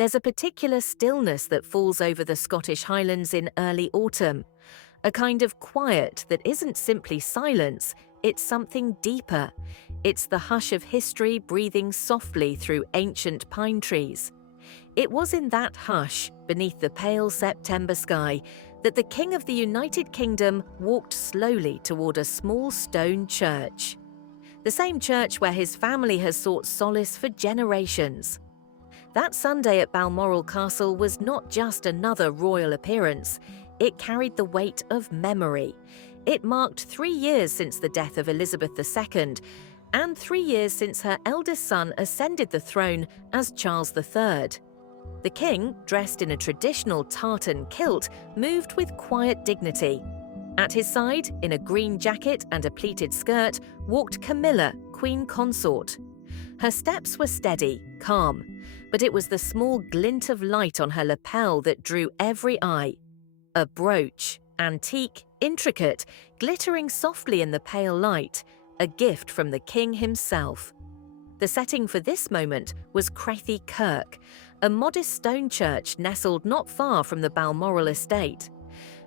There's a particular stillness that falls over the Scottish Highlands in early autumn, a kind of quiet that isn't simply silence, it's something deeper. It's the hush of history breathing softly through ancient pine trees. It was in that hush, beneath the pale September sky, that the King of the United Kingdom walked slowly toward a small stone church. The same church where his family has sought solace for generations. That Sunday at Balmoral Castle was not just another royal appearance, it carried the weight of memory. It marked 3 years since the death of Elizabeth II, and 3 years since her eldest son ascended the throne as Charles III. The king, dressed in a traditional tartan kilt, moved with quiet dignity. At his side, in a green jacket and a pleated skirt, walked Camilla, Queen Consort. Her steps were steady, calm, but it was the small glint of light on her lapel that drew every eye. A brooch, antique, intricate, glittering softly in the pale light, a gift from the king himself. The setting for this moment was Crathy Kirk, a modest stone church nestled not far from the Balmoral estate.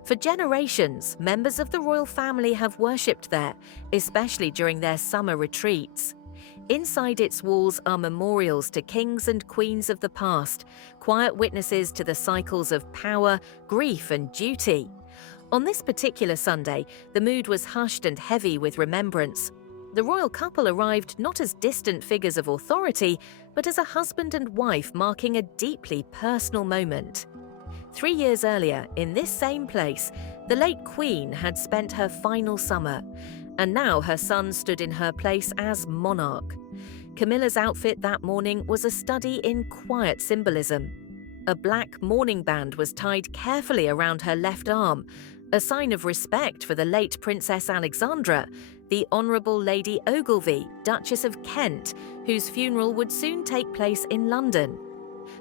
For generations, members of the royal family have worshipped there, especially during their summer retreats. Inside its walls are memorials to kings and queens of the past, quiet witnesses to the cycles of power, grief, and duty. On this particular Sunday, the mood was hushed and heavy with remembrance. The royal couple arrived not as distant figures of authority, but as a husband and wife marking a deeply personal moment. 3 years earlier, in this same place, the late Queen had spent her final summer, and now her son stood in her place as monarch. Camilla's outfit that morning was a study in quiet symbolism. A black mourning band was tied carefully around her left arm, a sign of respect for the late Princess Alexandra, the Honourable Lady Ogilvy, Duchess of Kent, whose funeral would soon take place in London.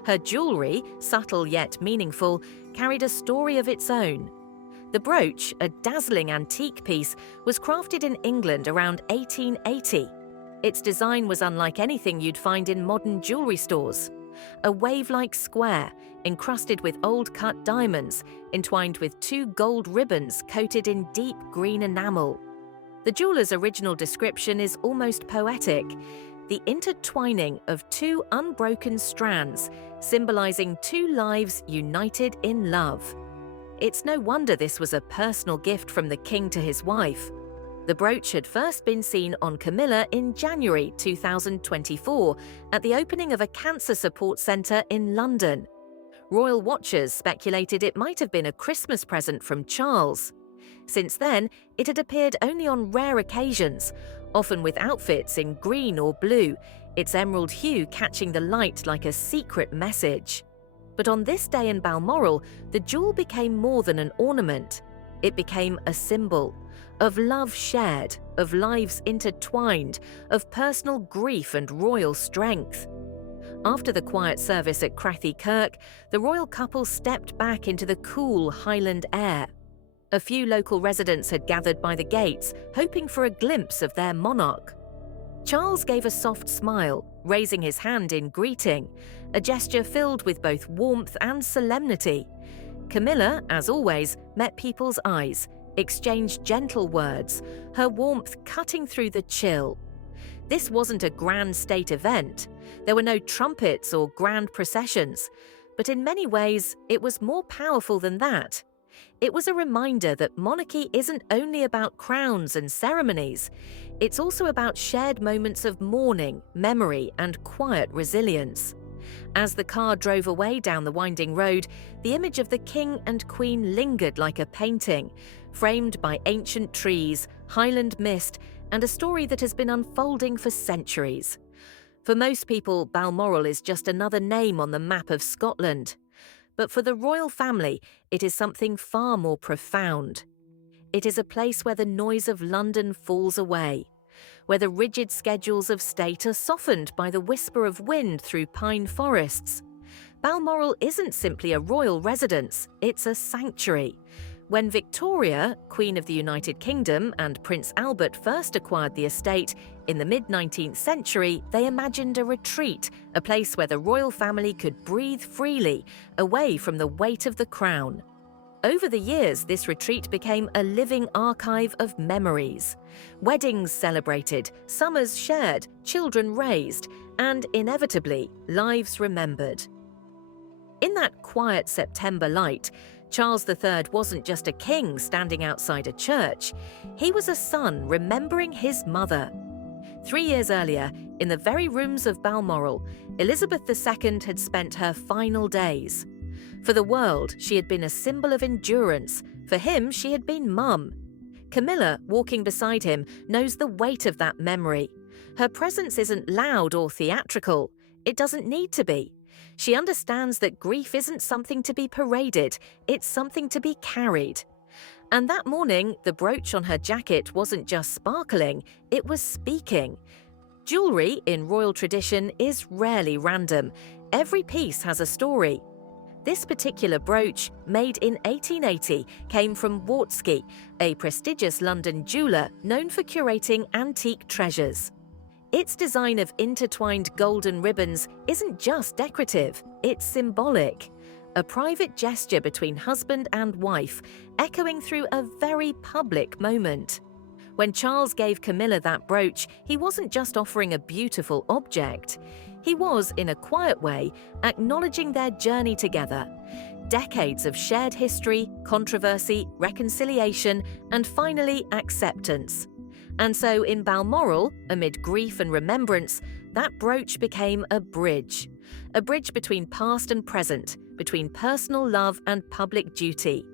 Her jewellery, subtle yet meaningful, carried a story of its own. The brooch, a dazzling antique piece, was crafted in England around 1880. Its design was unlike anything you'd find in modern jewellery stores. A wave-like square, encrusted with old-cut diamonds, entwined with 2 gold ribbons coated in deep green enamel. The jeweller's original description is almost poetic, the intertwining of 2 unbroken strands, symbolising 2 lives united in love. It's no wonder this was a personal gift from the king to his wife. The brooch had first been seen on Camilla in January 2024 at the opening of a cancer support centre in London. Royal watchers speculated it might have been a Christmas present from Charles. Since then, it had appeared only on rare occasions, often with outfits in green or blue, its emerald hue catching the light like a secret message. But on this day in Balmoral, the jewel became more than an ornament. It became a symbol of love shared, of lives intertwined, of personal grief and royal strength. After the quiet service at Crathy Kirk, the royal couple stepped back into the cool Highland air. A few local residents had gathered by the gates, hoping for a glimpse of their monarch. Charles gave a soft smile, raising his hand in greeting, a gesture filled with both warmth and solemnity. Camilla, as always, met people's eyes, exchanged gentle words, her warmth cutting through the chill. This wasn't a grand state event. There were no trumpets or grand processions, but in many ways, it was more powerful than that. It was a reminder that monarchy isn't only about crowns and ceremonies, it's also about shared moments of mourning, memory, and quiet resilience. As the car drove away down the winding road, the image of the king and queen lingered like a painting, framed by ancient trees, Highland mist, and a story that has been unfolding for centuries. For most people, Balmoral is just another name on the map of Scotland. But for the royal family, it is something far more profound. It is a place where the noise of London falls away, where the rigid schedules of state are softened by the whisper of wind through pine forests. Balmoral isn't simply a royal residence, it's a sanctuary, When Victoria, Queen of the United Kingdom, and Prince Albert first acquired the estate in the mid-19th century, they imagined a retreat, a place where the royal family could breathe freely, away from the weight of the crown. Over the years, this retreat became a living archive of memories. Weddings celebrated, summers shared, children raised, and inevitably, lives remembered. In that quiet September light, Charles III wasn't just a king standing outside a church. He was a son remembering his mother. 3 years earlier, in the very rooms of Balmoral, Elizabeth II had spent her final days. For the world, she had been a symbol of endurance. For him, she had been mum. Camilla, walking beside him, knows the weight of that memory. Her presence isn't loud or theatrical. It doesn't need to be. She understands that grief isn't something to be paraded, it's something to be carried. And that morning, the brooch on her jacket wasn't just sparkling, it was speaking. Jewelry, in royal tradition, is rarely random. Every piece has a story. This particular brooch, made in 1880, came from Wortsky, a prestigious London jeweller known for curating antique treasures. Its design of intertwined golden ribbons isn't just decorative, it's symbolic. A private gesture between husband and wife, echoing through a very public moment. When Charles gave Camilla that brooch, he wasn't just offering a beautiful object. He was, in a quiet way, acknowledging their journey together. Decades of shared history, controversy, reconciliation, and finally acceptance. And so in Balmoral, amid grief and remembrance, that brooch became a bridge between past and present, between personal love and public duty.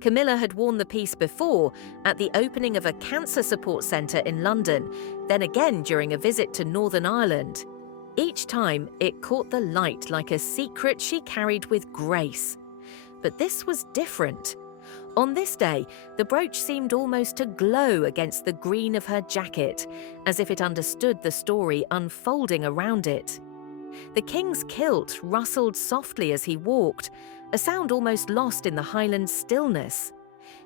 Camilla had worn the piece before, at the opening of a cancer support centre in London, then again during a visit to Northern Ireland. Each time, it caught the light like a secret she carried with grace. But this was different. On this day, the brooch seemed almost to glow against the green of her jacket, as if it understood the story unfolding around it. The king's kilt rustled softly as he walked, a sound almost lost in the Highland stillness.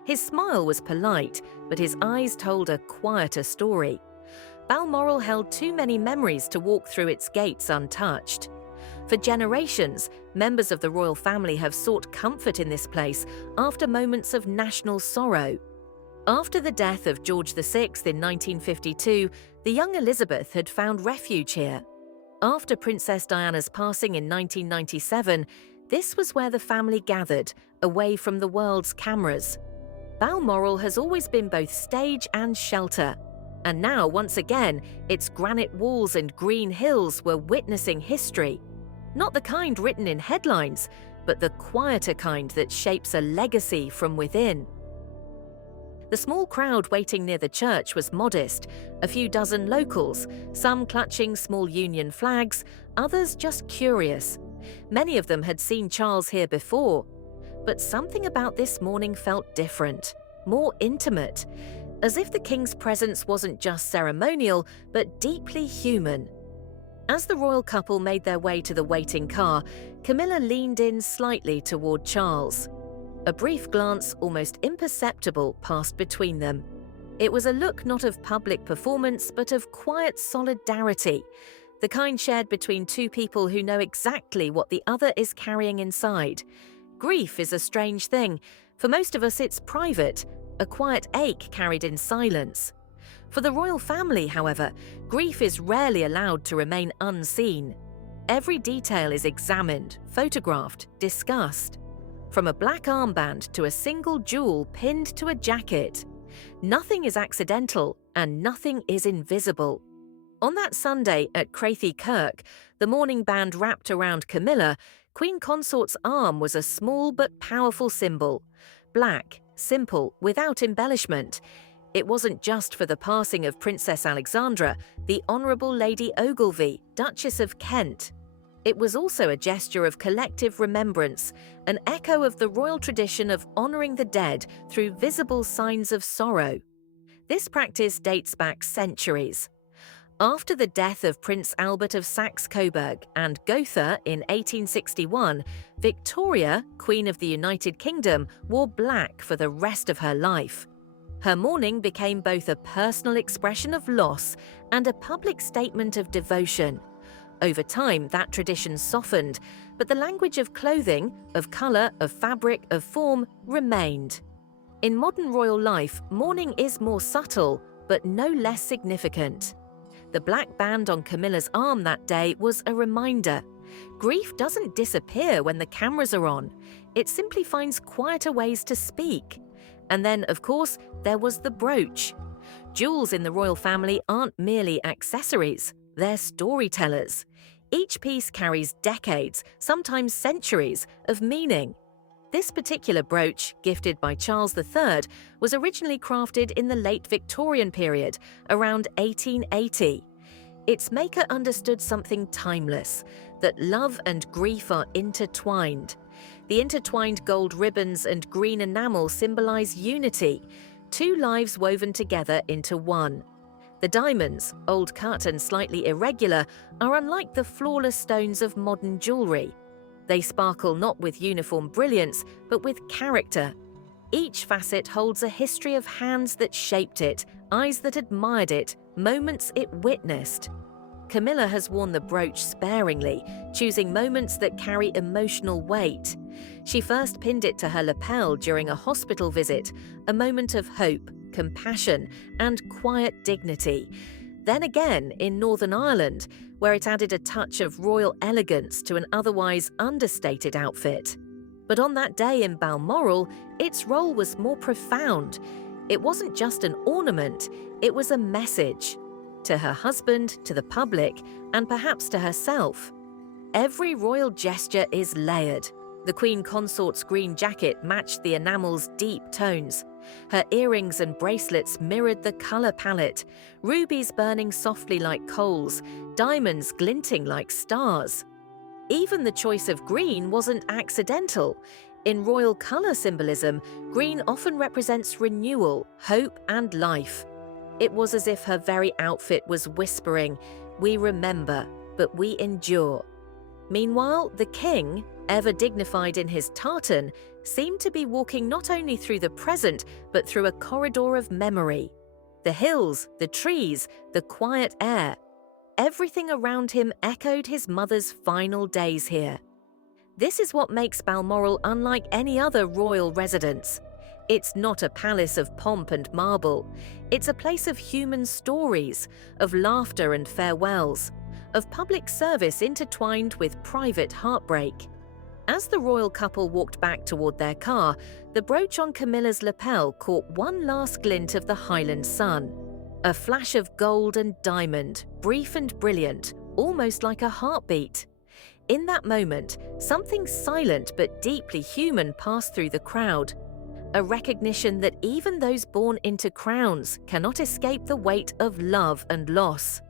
His smile was polite, but his eyes told a quieter story. Balmoral held too many memories to walk through its gates untouched. For generations, members of the royal family have sought comfort in this place after moments of national sorrow. After the death of George VI in 1952, the young Elizabeth had found refuge here. After Princess Diana's passing in 1997, this was where the family gathered, away from the world's cameras. Balmoral has always been both stage and shelter. And now, once again, its granite walls and green hills were witnessing history. Not the kind written in headlines, but the quieter kind that shapes a legacy from within. The small crowd waiting near the church was modest, a few dozen locals, some clutching small Union flags, others just curious. Many of them had seen Charles here before. But something about this morning felt different, more intimate, as if the king's presence wasn't just ceremonial, but deeply human. As the royal couple made their way to the waiting car, Camilla leaned in slightly toward Charles. A brief glance, almost imperceptible, passed between them. It was a look not of public performance, but of quiet solidarity, the kind shared between two people who know exactly what the other is carrying inside. Grief is a strange thing. For most of us, it's private, a quiet ache carried in silence. For the royal family, however, grief is rarely allowed to remain unseen. Every detail is examined, photographed, discussed. From a black armband to a single jewel pinned to a jacket. Nothing is accidental and nothing is invisible. On that Sunday at Crathie Kirk, the mourning band wrapped around Camilla, Queen Consort's arm was a small but powerful symbol. Black, simple, without embellishment. It wasn't just for the passing of Princess Alexandra, the Honourable Lady Ogilvy, Duchess of Kent. It was also a gesture of collective remembrance, an echo of the royal tradition of honouring the dead through visible signs of sorrow. This practice dates back centuries. After the death of Prince Albert of Saxe-Coburg and Gotha in 1861, Victoria, Queen of the United Kingdom, wore black for the rest of her life. Her mourning became both a personal expression of loss and a public statement of devotion. Over time, that tradition softened, but the language of clothing, of colour, of fabric, of form remained. In modern royal life, mourning is more subtle, but no less significant. The black band on Camilla's arm that day was a reminder. Grief doesn't disappear when the cameras are on. It simply finds quieter ways to speak. And then, of course, there was the brooch. Jewels in the royal family aren't merely accessories, they're storytellers. Each piece carries decades, sometimes centuries, of meaning. This particular brooch, gifted by Charles III, was originally crafted in the late Victorian period, around 1880. Its maker understood something timeless, that love and grief are intertwined. The intertwined gold ribbons and green enamel symbolize unity, two lives woven together into one. The diamonds, old cut and slightly irregular, are unlike the flawless stones of modern jewelry. They sparkle not with uniform brilliance, but with character. Each facet holds a history of hands that shaped it, eyes that admired it, moments it witnessed. Camilla has worn the brooch sparingly, choosing moments that carry emotional weight. She first pinned it to her lapel during a hospital visit, a moment of hope, compassion, and quiet dignity. Then again in Northern Ireland, where it added a touch of royal elegance to an otherwise understated outfit. But on that day in Balmoral, its role was more profound. It wasn't just an ornament, it was a message. To her husband, to the public, and perhaps to herself. Every royal gesture is layered. The Queen Consort's green jacket matched the enamel's deep tones. Her earrings and bracelets mirrored the colour palette, rubies burning softly like coals, diamonds glinting like stars. Even the choice of green wasn't accidental. In royal colour symbolism, green often represents renewal, hope, and life. It was as if her very outfit was whispering, "We remember, but we endure." Meanwhile, the king, ever dignified in his tartan, seemed to be walking not only through the present, but through a corridor of memory. The hills, the trees, the quiet air. Everything around him echoed his mother's final days here. This is what makes Balmoral unlike any other royal residence. It's not a palace of pomp and marble. It's a place of human stories, of laughter and farewells, of public service intertwined with private heartbreak. As the royal couple walked back toward their car, the brooch on Camilla's lapel caught one last glint of the Highland sun. A flash of gold and diamond, brief and brilliant, almost like a heartbeat. In that moment, something silent but deeply human passed through the crowd. A recognition that even those born into crowns cannot escape the weight of love and loss.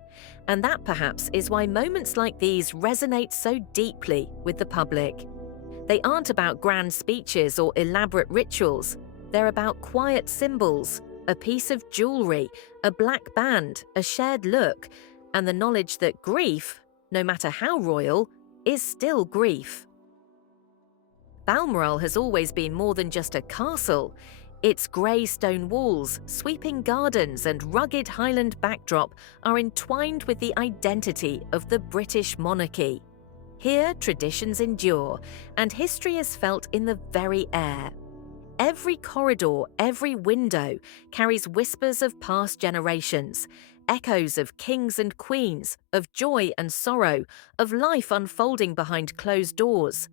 And that perhaps is why moments like these resonate so deeply with the public. They aren't about grand speeches or elaborate rituals. They're about quiet symbols, a piece of jewelry, a black band, a shared look, and the knowledge that grief, no matter how royal, is still grief. Balmoral has always been more than just a castle. Its grey stone walls, sweeping gardens, and rugged Highland backdrop are entwined with the identity of the British monarchy. Here, traditions endure, and history is felt in the very air. Every corridor, every window carries whispers of past generations, echoes of kings and queens, of joy and sorrow, of life unfolding behind closed doors.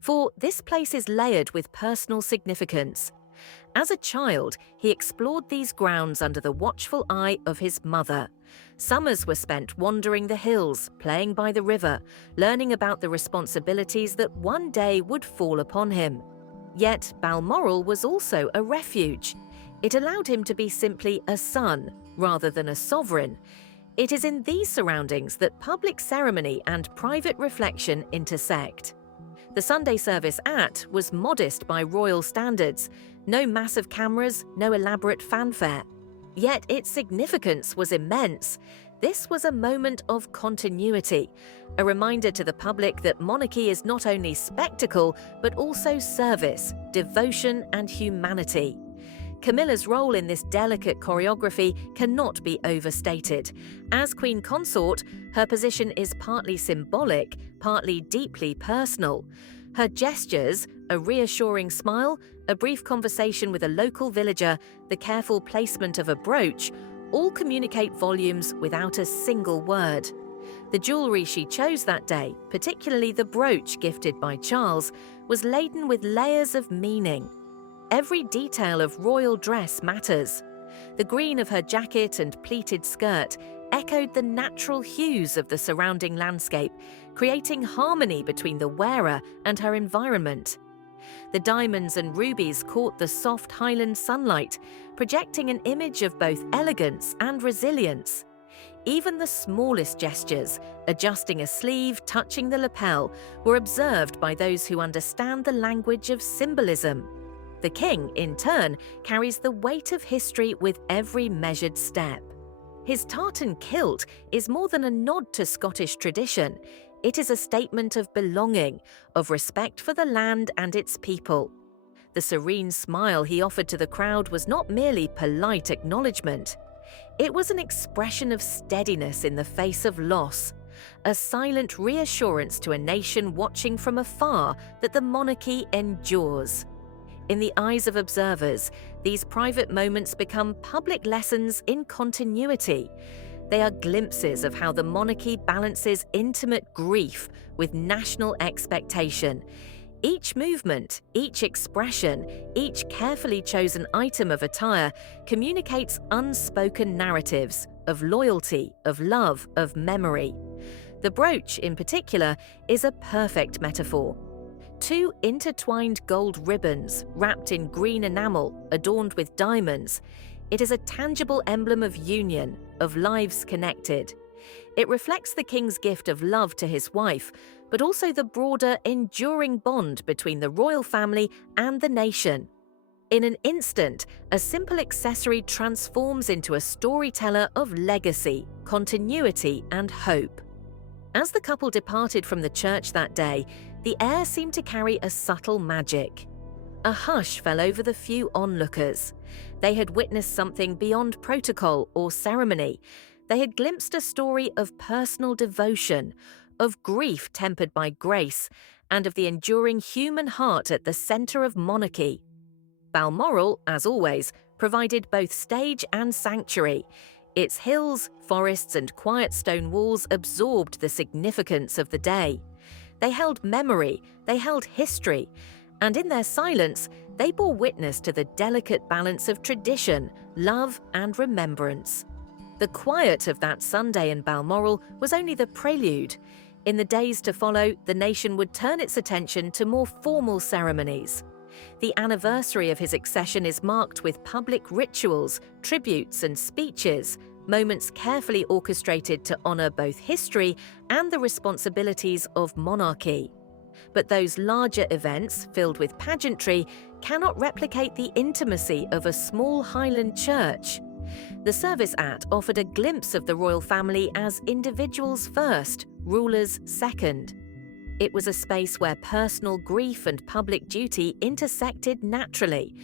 For this place is layered with personal significance. As a child, he explored these grounds under the watchful eye of his mother. Summers were spent wandering the hills, playing by the river, learning about the responsibilities that one day would fall upon him. Yet Balmoral was also a refuge. It allowed him to be simply a son, rather than a sovereign. It is in these surroundings that public ceremony and private reflection intersect. The Sunday service was modest by royal standards. No massive cameras, no elaborate fanfare. Yet its significance was immense. This was a moment of continuity, a reminder to the public that monarchy is not only spectacle, but also service, devotion, and humanity. Camilla's role in this delicate choreography cannot be overstated. As Queen Consort, her position is partly symbolic, partly deeply personal. Her gestures, a reassuring smile, a brief conversation with a local villager, the careful placement of a brooch, all communicate volumes without a single word. The jewelry she chose that day, particularly the brooch gifted by Charles, was laden with layers of meaning. Every detail of royal dress matters. The green of her jacket and pleated skirt echoed the natural hues of the surrounding landscape, creating harmony between the wearer and her environment. The diamonds and rubies caught the soft Highland sunlight, projecting an image of both elegance and resilience. Even the smallest gestures, adjusting a sleeve, touching the lapel, were observed by those who understand the language of symbolism. The king, in turn, carries the weight of history with every measured step. His tartan kilt is more than a nod to Scottish tradition. It is a statement of belonging, of respect for the land and its people. The serene smile he offered to the crowd was not merely polite acknowledgement. It was an expression of steadiness in the face of loss, a silent reassurance to a nation watching from afar that the monarchy endures. In the eyes of observers, these private moments become public lessons in continuity. They are glimpses of how the monarchy balances intimate grief with national expectation. Each movement, each expression, each carefully chosen item of attire communicates unspoken narratives of loyalty, of love, of memory. The brooch, in particular, is a perfect metaphor. Two intertwined gold ribbons wrapped in green enamel, adorned with diamonds. It is a tangible emblem of union, of lives connected. It reflects the king's gift of love to his wife, but also the broader, enduring bond between the royal family and the nation. In an instant, a simple accessory transforms into a storyteller of legacy, continuity, and hope. As the couple departed from the church that day, the air seemed to carry a subtle magic. A hush fell over the few onlookers. They had witnessed something beyond protocol or ceremony. They had glimpsed a story of personal devotion, of grief tempered by grace, and of the enduring human heart at the center of monarchy. Balmoral, as always, provided both stage and sanctuary. Its hills, forests, and quiet stone walls absorbed the significance of the day. They held memory, they held history, and in their silence, they bore witness to the delicate balance of tradition, love, and remembrance. The quiet of that Sunday in Balmoral was only the prelude. In the days to follow, the nation would turn its attention to more formal ceremonies. The anniversary of his accession is marked with public rituals, tributes, and speeches, moments carefully orchestrated to honor both history and the responsibilities of monarchy. But those larger events, filled with pageantry, cannot replicate the intimacy of a small Highland church. The service act offered a glimpse of the royal family as individuals first, rulers second. It was a space where personal grief and public duty intersected naturally,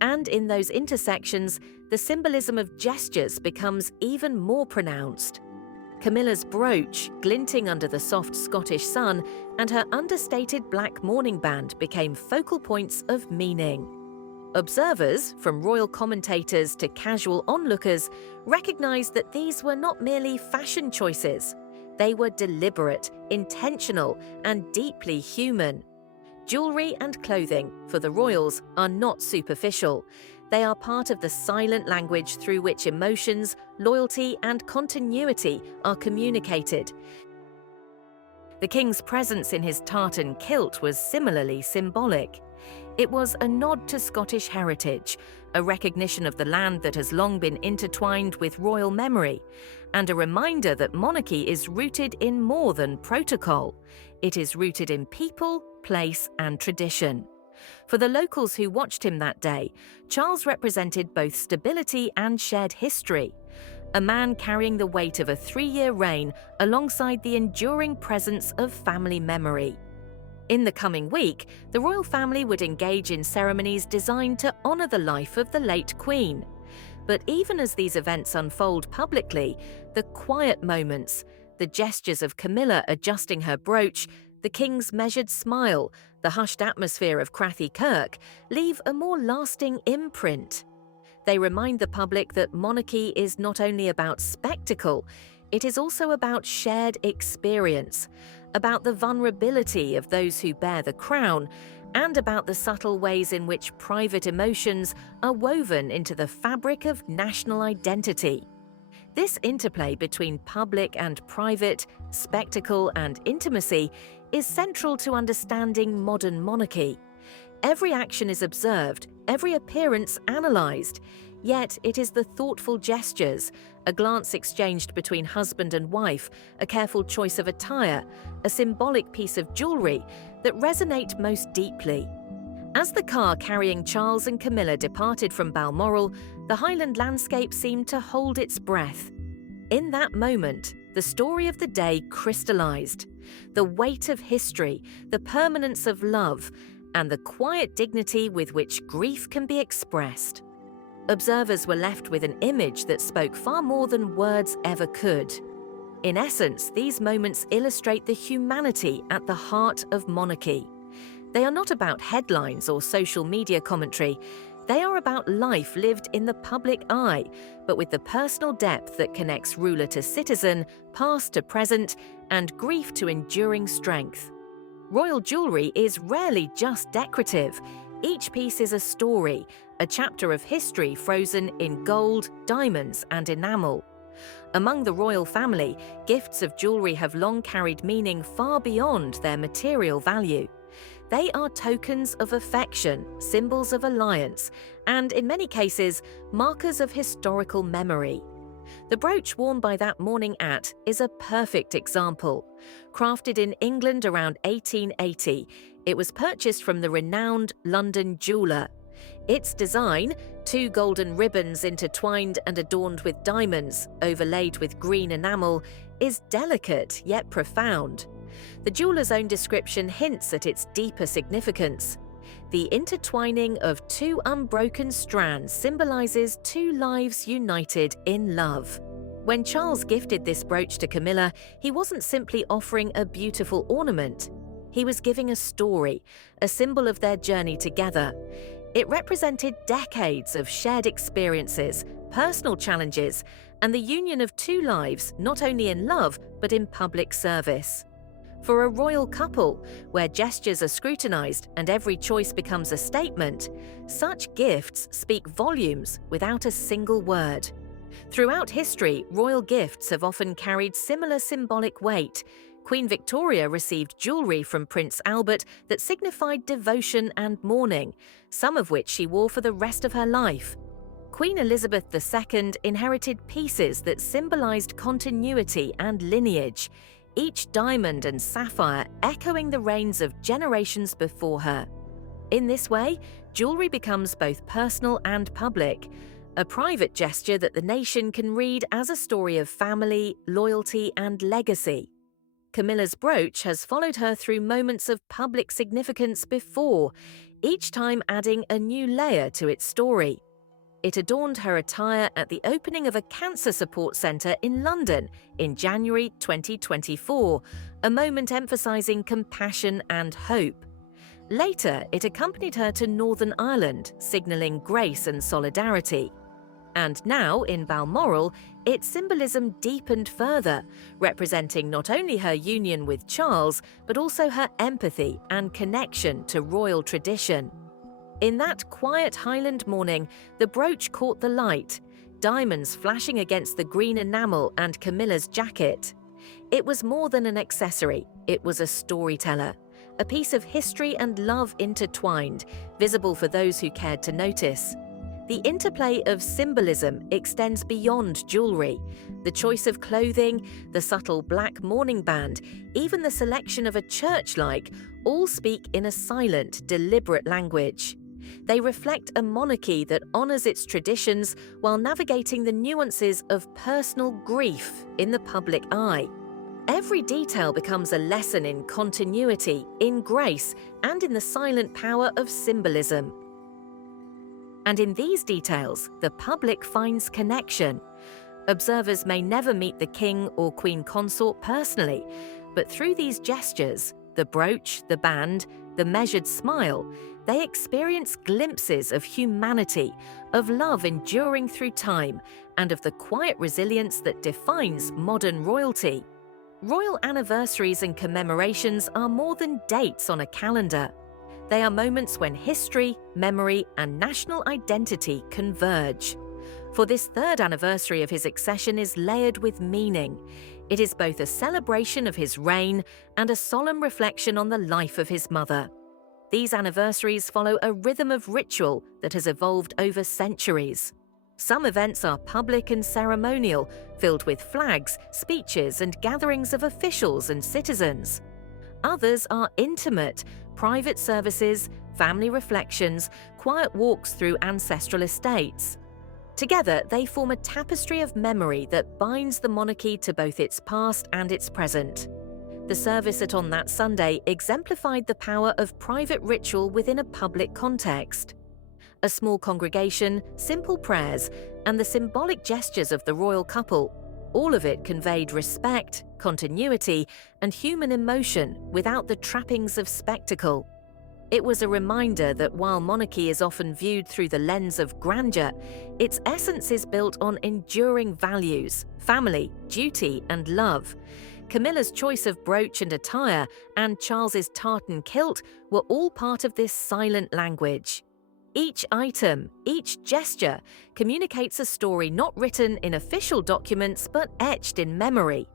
and in those intersections, the symbolism of gestures becomes even more pronounced. Camilla's brooch, glinting under the soft Scottish sun, and her understated black mourning band became focal points of meaning. Observers, from royal commentators to casual onlookers, recognized that these were not merely fashion choices. They were deliberate, intentional, and deeply human. Jewelry and clothing, for the royals, are not superficial. They are part of the silent language through which emotions, loyalty, and continuity are communicated. The king's presence in his tartan kilt was similarly symbolic. It was a nod to Scottish heritage, a recognition of the land that has long been intertwined with royal memory, and a reminder that monarchy is rooted in more than protocol. It is rooted in people, place, and tradition. For the locals who watched him that day, Charles represented both stability and shared history. a man carrying the weight of a 3-year reign alongside the enduring presence of family memory. In the coming week, the royal family would engage in ceremonies designed to honor the life of the late Queen. But even as these events unfold publicly, the quiet moments, the gestures of Camilla adjusting her brooch, the king's measured smile, the hushed atmosphere of Crathy Kirk, leave a more lasting imprint. They remind the public that monarchy is not only about spectacle, it is also about shared experience, about the vulnerability of those who bear the crown, and about the subtle ways in which private emotions are woven into the fabric of national identity. This interplay between public and private, spectacle and intimacy is central to understanding modern monarchy. Every action is observed, every appearance analysed, yet it is the thoughtful gestures, a glance exchanged between husband and wife, a careful choice of attire, a symbolic piece of jewelry that resonate most deeply. As the car carrying Charles and Camilla departed from Balmoral, the Highland landscape seemed to hold its breath. In that moment, the story of the day crystallised. The weight of history, the permanence of love, and the quiet dignity with which grief can be expressed. Observers were left with an image that spoke far more than words ever could. In essence, these moments illustrate the humanity at the heart of monarchy. They are not about headlines or social media commentary. They are about life lived in the public eye, but with the personal depth that connects ruler to citizen, past to present, and grief to enduring strength. Royal jewelry is rarely just decorative. Each piece is a story, a chapter of history frozen in gold, diamonds, and enamel. Among the royal family, gifts of jewelry have long carried meaning far beyond their material value. They are tokens of affection, symbols of alliance, and in many cases, markers of historical memory. The brooch worn by that morning is a perfect example. Crafted in England around 1880, it was purchased from the renowned London jeweller. Its design, 2 golden ribbons intertwined and adorned with diamonds, overlaid with green enamel, is delicate yet profound. The jeweller's own description hints at its deeper significance. The intertwining of 2 unbroken strands symbolizes 2 lives united in love. When Charles gifted this brooch to Camilla, he wasn't simply offering a beautiful ornament. He was giving a story, a symbol of their journey together. It represented decades of shared experiences, personal challenges, and the union of 2 lives not only in love but in public service. For a royal couple, where gestures are scrutinized and every choice becomes a statement, such gifts speak volumes without a single word. Throughout history, royal gifts have often carried similar symbolic weight. Queen Victoria received jewelry from Prince Albert that signified devotion and mourning, some of which she wore for the rest of her life. Queen Elizabeth II inherited pieces that symbolized continuity and lineage, each diamond and sapphire echoing the reigns of generations before her. In this way, jewelry becomes both personal and public, a private gesture that the nation can read as a story of family, loyalty, and legacy. Camilla's brooch has followed her through moments of public significance before, each time adding a new layer to its story. It adorned her attire at the opening of a cancer support centre in London in January 2024, a moment emphasising compassion and hope. Later, it accompanied her to Northern Ireland, signalling grace and solidarity. And now, in Balmoral, its symbolism deepened further, representing not only her union with Charles, but also her empathy and connection to royal tradition. In that quiet Highland morning, the brooch caught the light, diamonds flashing against the green enamel and Camilla's jacket. It was more than an accessory, it was a storyteller, a piece of history and love intertwined, visible for those who cared to notice. The interplay of symbolism extends beyond jewelry. The choice of clothing, the subtle black mourning band, even the selection of a church-like, all speak in a silent, deliberate language. They reflect a monarchy that honors its traditions while navigating the nuances of personal grief in the public eye. Every detail becomes a lesson in continuity, in grace, and in the silent power of symbolism. And in these details, the public finds connection. Observers may never meet the king or queen consort personally, but through these gestures, the brooch, the band, the measured smile, they experience glimpses of humanity, of love enduring through time, and of the quiet resilience that defines modern royalty. Royal anniversaries and commemorations are more than dates on a calendar. They are moments when history, memory, and national identity converge. For this third anniversary of his accession is layered with meaning. It is both a celebration of his reign and a solemn reflection on the life of his mother. These anniversaries follow a rhythm of ritual that has evolved over centuries. Some events are public and ceremonial, filled with flags, speeches, and gatherings of officials and citizens. Others are intimate, private services, family reflections, quiet walks through ancestral estates. Together, they form a tapestry of memory that binds the monarchy to both its past and its present. The service at On That Sunday exemplified the power of private ritual within a public context. A small congregation, simple prayers, and the symbolic gestures of the royal couple, all of it conveyed respect, continuity, and human emotion without the trappings of spectacle. It was a reminder that while monarchy is often viewed through the lens of grandeur, its essence is built on enduring values, family, duty, and love. Camilla's choice of brooch and attire and Charles's tartan kilt were all part of this silent language. Each item, each gesture, communicates a story not written in official documents but etched in memory.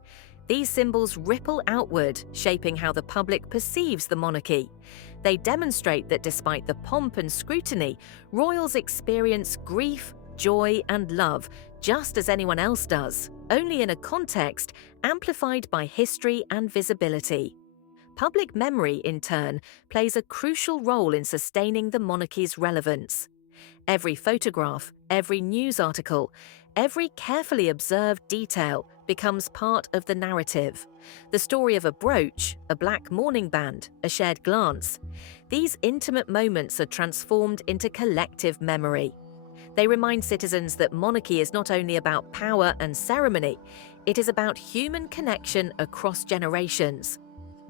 These symbols ripple outward, shaping how the public perceives the monarchy. They demonstrate that despite the pomp and scrutiny, royals experience grief, joy, and love just as anyone else does, only in a context amplified by history and visibility. Public memory, in turn, plays a crucial role in sustaining the monarchy's relevance. Every photograph, every news article, every carefully observed detail becomes part of the narrative. The story of a brooch, a black mourning band, a shared glance. These intimate moments are transformed into collective memory. They remind citizens that monarchy is not only about power and ceremony, it is about human connection across generations.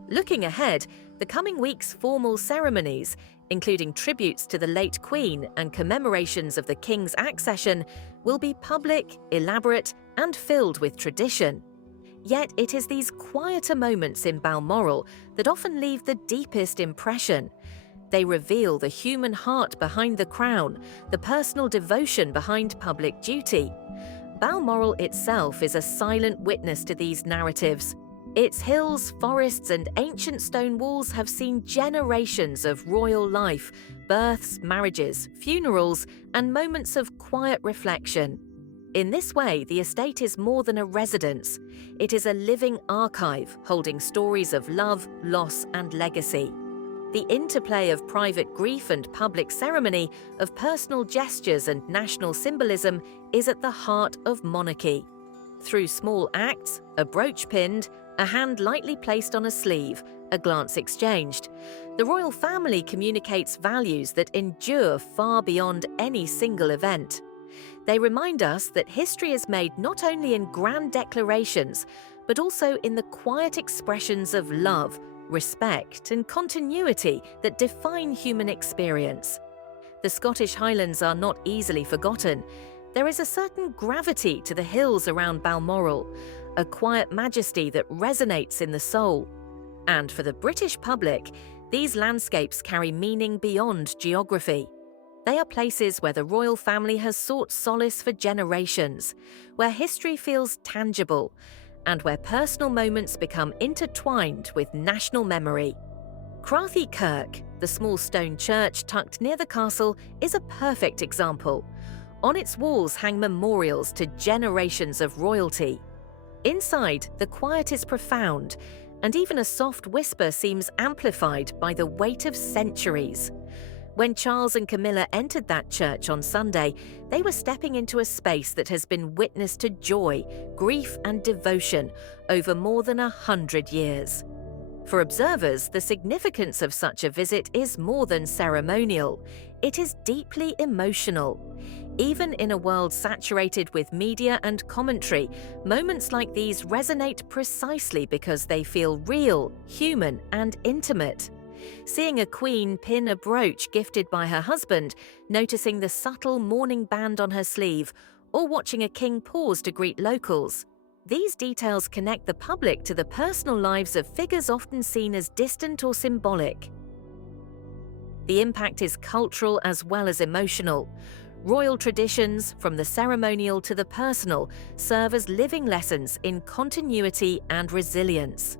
Looking ahead, the coming week's formal ceremonies, including tributes to the late Queen and commemorations of the King's accession, will be public, elaborate, and filled with tradition. Yet it is these quieter moments in Balmoral that often leave the deepest impression. They reveal the human heart behind the crown, the personal devotion behind public duty. Balmoral itself is a silent witness to these narratives. Its hills, forests, and ancient stone walls have seen generations of royal life, births, marriages, funerals, and moments of quiet reflection. In this way, the estate is more than a residence. It is a living archive holding stories of love, loss, and legacy. The interplay of private grief and public ceremony, of personal gestures and national symbolism, is at the heart of monarchy. Through small acts, a brooch pinned, a hand lightly placed on a sleeve, a glance exchanged, the royal family communicates values that endure far beyond any single event. They remind us that history is made not only in grand declarations, but also in the quiet expressions of love, respect, and continuity that define human experience. The Scottish Highlands are not easily forgotten. There is a certain gravity to the hills around Balmoral, a quiet majesty that resonates in the soul. And for the British public, these landscapes carry meaning beyond geography. They are places where the royal family has sought solace for generations, where history feels tangible, and where personal moments become intertwined with national memory. Crathy Kirk, the small stone church tucked near the castle, is a perfect example. On its walls hang memorials to generations of royalty. Inside, the quiet is profound, and even a soft whisper seems amplified by the weight of centuries. When Charles and Camilla entered that church on Sunday, they were stepping into a space that has been witness to joy, grief, and devotion over more than 100 years. For observers, the significance of such a visit is more than ceremonial. It is deeply emotional. Even in a world saturated with media and commentary, moments like these resonate precisely because they feel real, human, and intimate. Seeing a queen pin a brooch gifted by her husband, noticing the subtle mourning band on her sleeve, or watching a king pause to greet locals. These details connect the public to the personal lives of figures often seen as distant or symbolic. The impact is cultural as well as emotional. Royal traditions, from the ceremonial to the personal, serve as living lessons in continuity and resilience.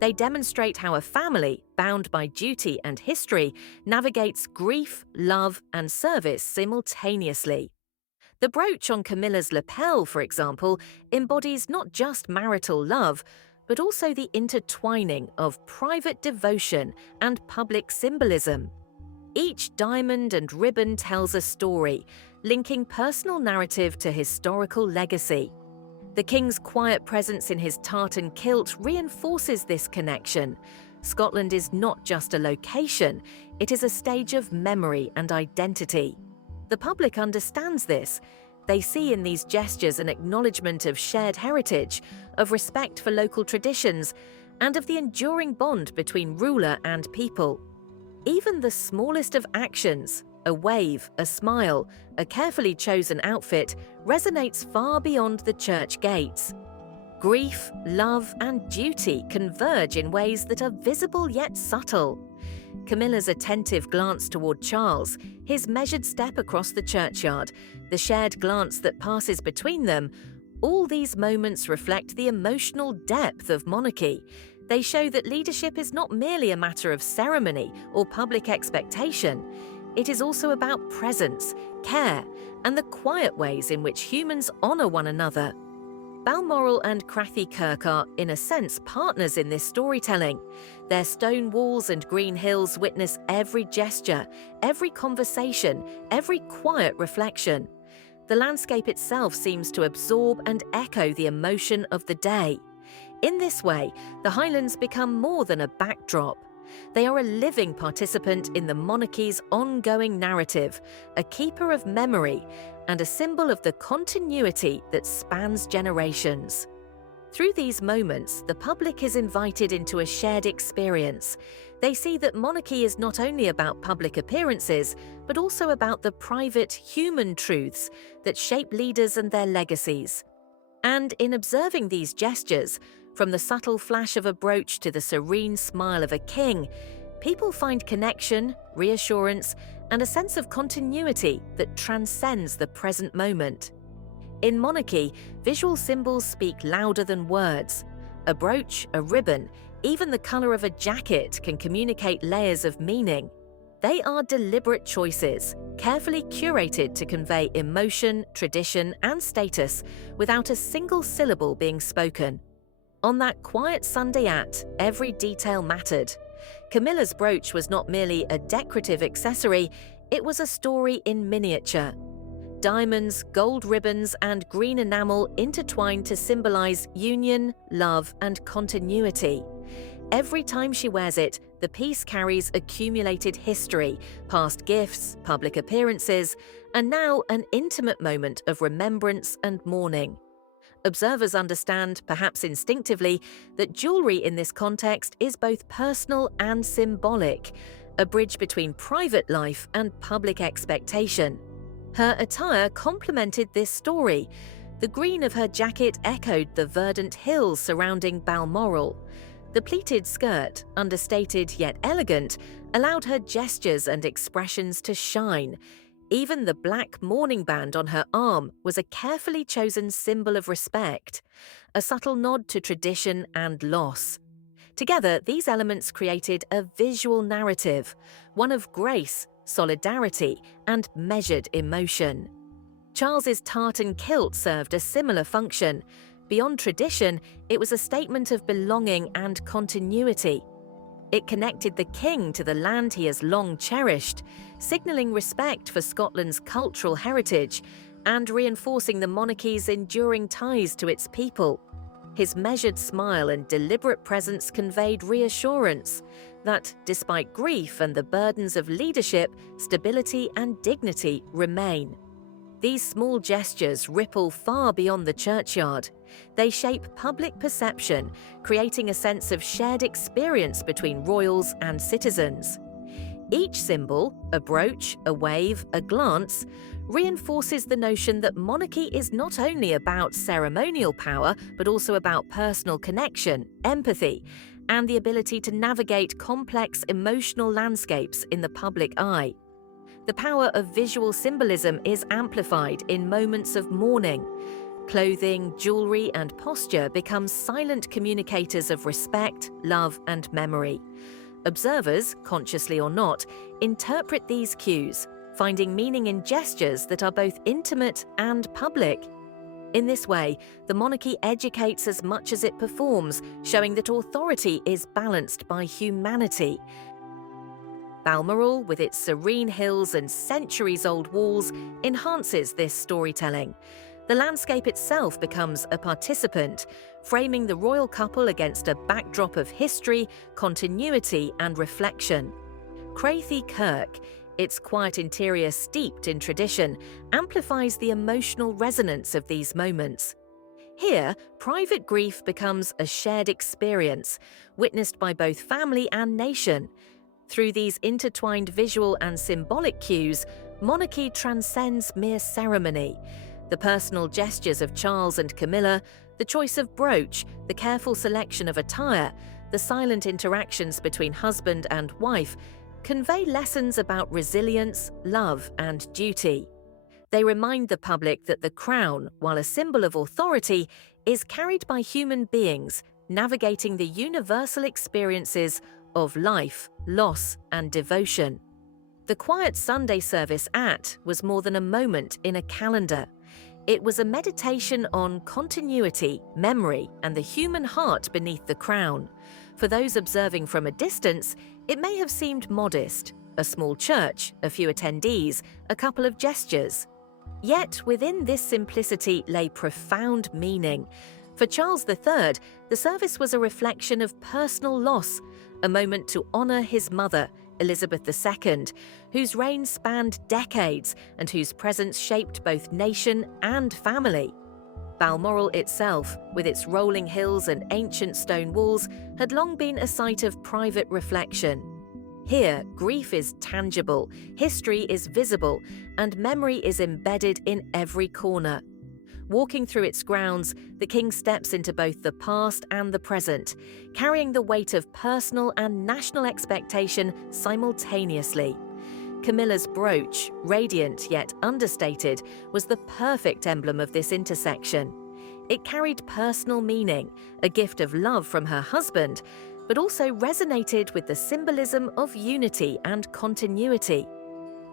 They demonstrate how a family, bound by duty and history, navigates grief, love, and service simultaneously. The brooch on Camilla's lapel, for example, embodies not just marital love, but also the intertwining of private devotion and public symbolism. Each diamond and ribbon tells a story, linking personal narrative to historical legacy. The king's quiet presence in his tartan kilt reinforces this connection. Scotland is not just a location, it is a stage of memory and identity. The public understands this. They see in these gestures an acknowledgement of shared heritage, of respect for local traditions, and of the enduring bond between ruler and people. Even the smallest of actions, a wave, a smile, a carefully chosen outfit, resonates far beyond the church gates. Grief, love, and duty converge in ways that are visible yet subtle. Camilla's attentive glance toward Charles, his measured step across the churchyard, the shared glance that passes between them, all these moments reflect the emotional depth of monarchy. They show that leadership is not merely a matter of ceremony or public expectation. It is also about presence, care, and the quiet ways in which humans honour one another. Balmoral and Crathy Kirk are, in a sense, partners in this storytelling. Their stone walls and green hills witness every gesture, every conversation, every quiet reflection. The landscape itself seems to absorb and echo the emotion of the day. In this way, the Highlands become more than a backdrop. They are a living participant in the monarchy's ongoing narrative, a keeper of memory, and a symbol of the continuity that spans generations. Through these moments, the public is invited into a shared experience. They see that monarchy is not only about public appearances, but also about the private, human truths that shape leaders and their legacies. And in observing these gestures, from the subtle flash of a brooch to the serene smile of a king, people find connection, reassurance, and a sense of continuity that transcends the present moment. In monarchy, visual symbols speak louder than words. A brooch, a ribbon, even the color of a jacket can communicate layers of meaning. They are deliberate choices, carefully curated to convey emotion, tradition, and status without a single syllable being spoken. On that quiet Sunday every detail mattered. Camilla's brooch was not merely a decorative accessory, it was a story in miniature. Diamonds, gold ribbons, and green enamel intertwined to symbolize union, love, and continuity. Every time she wears it, the piece carries accumulated history, past gifts, public appearances, and now an intimate moment of remembrance and mourning. Observers understand, perhaps instinctively, that jewelry in this context is both personal and symbolic, a bridge between private life and public expectation. Her attire complemented this story. The green of her jacket echoed the verdant hills surrounding Balmoral. The pleated skirt, understated yet elegant, allowed her gestures and expressions to shine. Even the black mourning band on her arm was a carefully chosen symbol of respect, a subtle nod to tradition and loss. Together, these elements created a visual narrative, one of grace, solidarity, and measured emotion. Charles's tartan kilt served a similar function. Beyond tradition, it was a statement of belonging and continuity. It connected the king to the land he has long cherished, signalling respect for Scotland's cultural heritage and reinforcing the monarchy's enduring ties to its people. His measured smile and deliberate presence conveyed reassurance that, despite grief and the burdens of leadership, stability and dignity remain. These small gestures ripple far beyond the churchyard. They shape public perception, creating a sense of shared experience between royals and citizens. Each symbol, a brooch, a wave, a glance, reinforces the notion that monarchy is not only about ceremonial power, but also about personal connection, empathy, and the ability to navigate complex emotional landscapes in the public eye. The power of visual symbolism is amplified in moments of mourning. Clothing, jewelry, and posture become silent communicators of respect, love, and memory. Observers, consciously or not, interpret these cues, finding meaning in gestures that are both intimate and public. In this way, the monarchy educates as much as it performs, showing that authority is balanced by humanity. Balmoral, with its serene hills and centuries-old walls, enhances this storytelling. The landscape itself becomes a participant, framing the royal couple against a backdrop of history, continuity, and reflection. Crathie Kirk, its quiet interior steeped in tradition, amplifies the emotional resonance of these moments. Here, private grief becomes a shared experience, witnessed by both family and nation. Through these intertwined visual and symbolic cues, monarchy transcends mere ceremony. The personal gestures of Charles and Camilla, the choice of brooch, the careful selection of attire, the silent interactions between husband and wife, convey lessons about resilience, love, and duty. They remind the public that the crown, while a symbol of authority, is carried by human beings, navigating the universal experiences of life, loss, and devotion. The quiet Sunday service was more than a moment in a calendar. It was a meditation on continuity, memory, and the human heart beneath the crown. For those observing from a distance, it may have seemed modest, a small church, a few attendees, a couple of gestures. Yet within this simplicity lay profound meaning. For Charles III, the service was a reflection of personal loss, a moment to honour his mother, Elizabeth II, whose reign spanned decades and whose presence shaped both nation and family. Balmoral itself, with its rolling hills and ancient stone walls, had long been a site of private reflection. Here, grief is tangible, history is visible, and memory is embedded in every corner. Walking through its grounds, the king steps into both the past and the present, carrying the weight of personal and national expectation simultaneously. Camilla's brooch, radiant yet understated, was the perfect emblem of this intersection. It carried personal meaning, a gift of love from her husband, but also resonated with the symbolism of unity and continuity.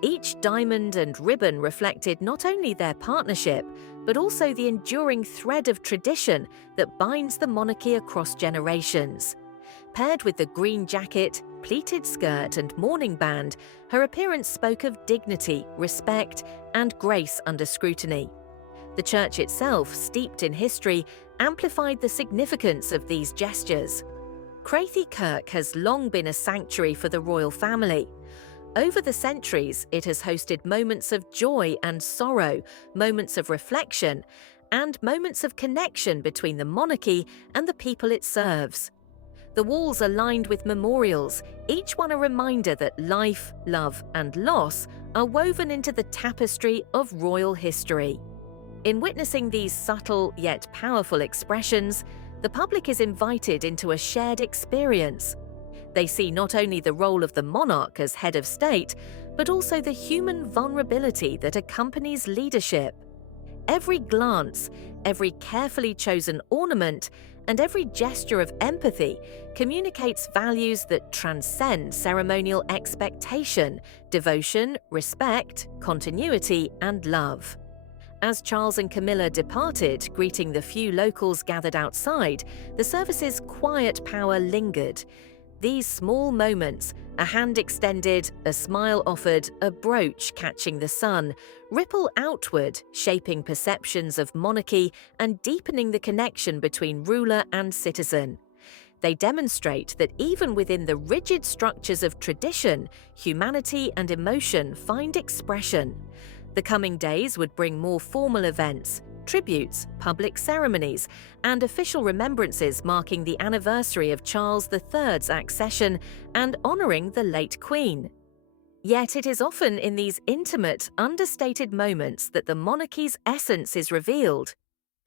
Each diamond and ribbon reflected not only their partnership, but also the enduring thread of tradition that binds the monarchy across generations. Paired with the green jacket, pleated skirt, and mourning band, her appearance spoke of dignity, respect, and grace under scrutiny. The church itself, steeped in history, amplified the significance of these gestures. Crathie Kirk has long been a sanctuary for the royal family. Over the centuries, it has hosted moments of joy and sorrow, moments of reflection, and moments of connection between the monarchy and the people it serves. The walls are lined with memorials, each one a reminder that life, love, and loss are woven into the tapestry of royal history. In witnessing these subtle yet powerful expressions, the public is invited into a shared experience. They see not only the role of the monarch as head of state, but also the human vulnerability that accompanies leadership. Every glance, every carefully chosen ornament, and every gesture of empathy communicates values that transcend ceremonial expectation, devotion, respect, continuity, and love. As Charles and Camilla departed, greeting the few locals gathered outside, the service's quiet power lingered. These small moments, a hand extended, a smile offered, a brooch catching the sun, ripple outward, shaping perceptions of monarchy and deepening the connection between ruler and citizen. They demonstrate that even within the rigid structures of tradition, humanity and emotion find expression. The coming days would bring more formal events, tributes, public ceremonies, and official remembrances marking the anniversary of Charles III's accession and honouring the late Queen. Yet it is often in these intimate, understated moments that the monarchy's essence is revealed.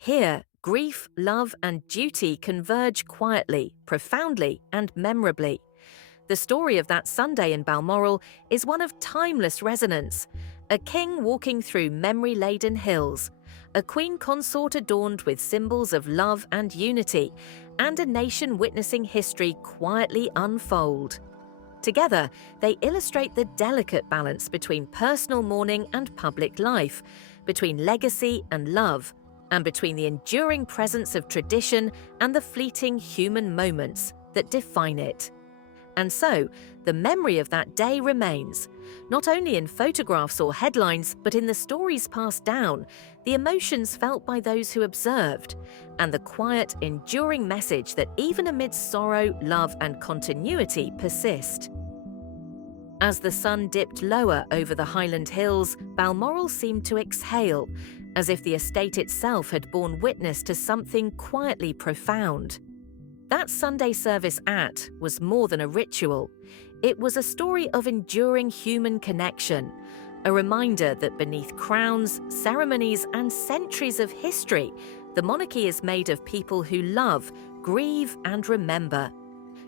Here, grief, love, and duty converge quietly, profoundly, and memorably. The story of that Sunday in Balmoral is one of timeless resonance. A king walking through memory-laden hills, a queen consort adorned with symbols of love and unity, and a nation witnessing history quietly unfold. Together, they illustrate the delicate balance between personal mourning and public life, between legacy and love, and between the enduring presence of tradition and the fleeting human moments that define it. And so, the memory of that day remains, not only in photographs or headlines, but in the stories passed down, the emotions felt by those who observed, and the quiet, enduring message that even amidst sorrow, love, and continuity persist. As the sun dipped lower over the Highland hills, Balmoral seemed to exhale, as if the estate itself had borne witness to something quietly profound. That Sunday service was more than a ritual. It was a story of enduring human connection, a reminder that beneath crowns, ceremonies, and centuries of history, the monarchy is made of people who love, grieve, and remember.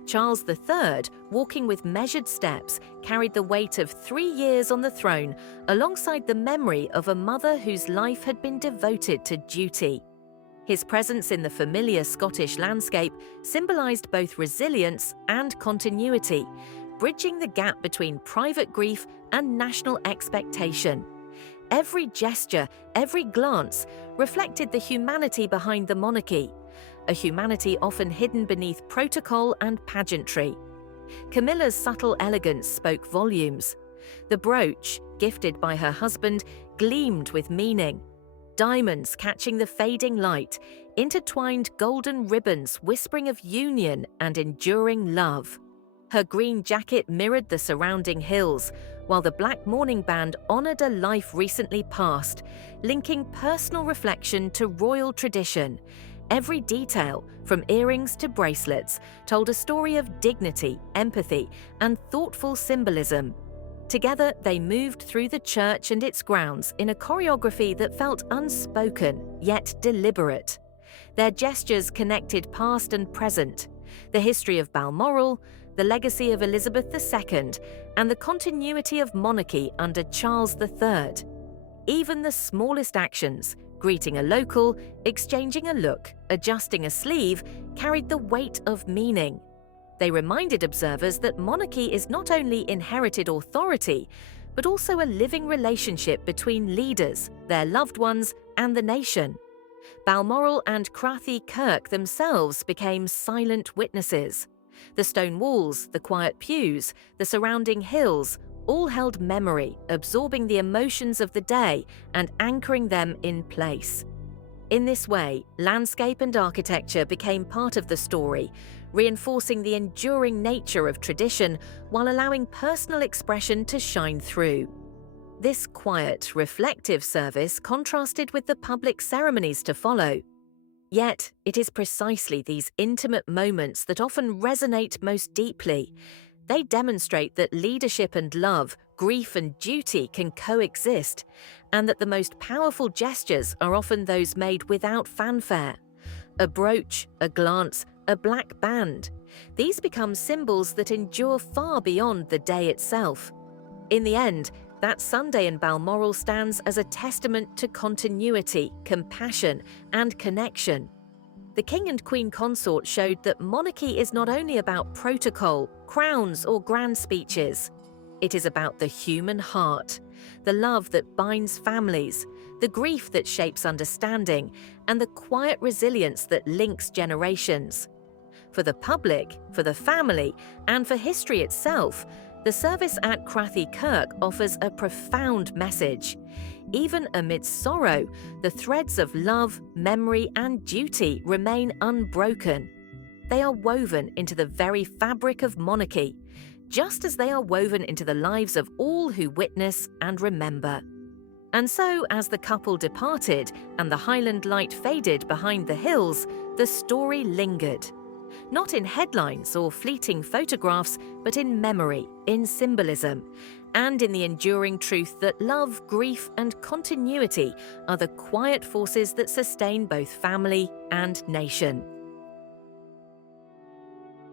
Charles III, walking with measured steps, carried the weight of 3 years on the throne alongside the memory of a mother whose life had been devoted to duty. His presence in the familiar Scottish landscape symbolised both resilience and continuity, bridging the gap between private grief and national expectation. Every gesture, every glance reflected the humanity behind the monarchy, a humanity often hidden beneath protocol and pageantry. Camilla's subtle elegance spoke volumes. The brooch, gifted by her husband, gleamed with meaning. Diamonds catching the fading light, intertwined golden ribbons whispering of union and enduring love. Her green jacket mirrored the surrounding hills, while the black mourning band honoured a life recently past, linking personal reflection to royal tradition. Every detail, from earrings to bracelets, told a story of dignity, empathy, and thoughtful symbolism. Together, they moved through the church and its grounds in a choreography that felt unspoken, yet deliberate. Their gestures connected past and present, the history of Balmoral, the legacy of Elizabeth II, and the continuity of monarchy under Charles III. Even the smallest actions, greeting a local, exchanging a look, adjusting a sleeve, carried the weight of meaning. They reminded observers that monarchy is not only inherited authority, but also a living relationship between leaders, their loved ones, and the nation. Balmoral and Crathy Kirk themselves became silent witnesses. The stone walls, the quiet pews, the surrounding hills, all held memory, absorbing the emotions of the day and anchoring them in place. In this way, landscape and architecture became part of the story, reinforcing the enduring nature of tradition while allowing personal expression to shine through. This quiet, reflective service contrasted with the public ceremonies to follow. Yet, it is precisely these intimate moments that often resonate most deeply. They demonstrate that leadership and love, grief and duty can coexist, and that the most powerful gestures are often those made without fanfare. A brooch, a glance, a black band. These become symbols that endure far beyond the day itself. In the end, that Sunday in Balmoral stands as a testament to continuity, compassion, and connection. The King and Queen consort showed that monarchy is not only about protocol, crowns, or grand speeches. It is about the human heart, the love that binds families, the grief that shapes understanding, and the quiet resilience that links generations. For the public, for the family, and for history itself, the service at Crathy Kirk offers a profound message. Even amidst sorrow, the threads of love, memory, and duty remain unbroken. They are woven into the very fabric of monarchy, just as they are woven into the lives of all who witness and remember. And so, as the couple departed and the Highland light faded behind the hills, the story lingered. Not in headlines or fleeting photographs, but in memory, in symbolism, and in the enduring truth that love, grief, and continuity are the quiet forces that sustain both family and nation.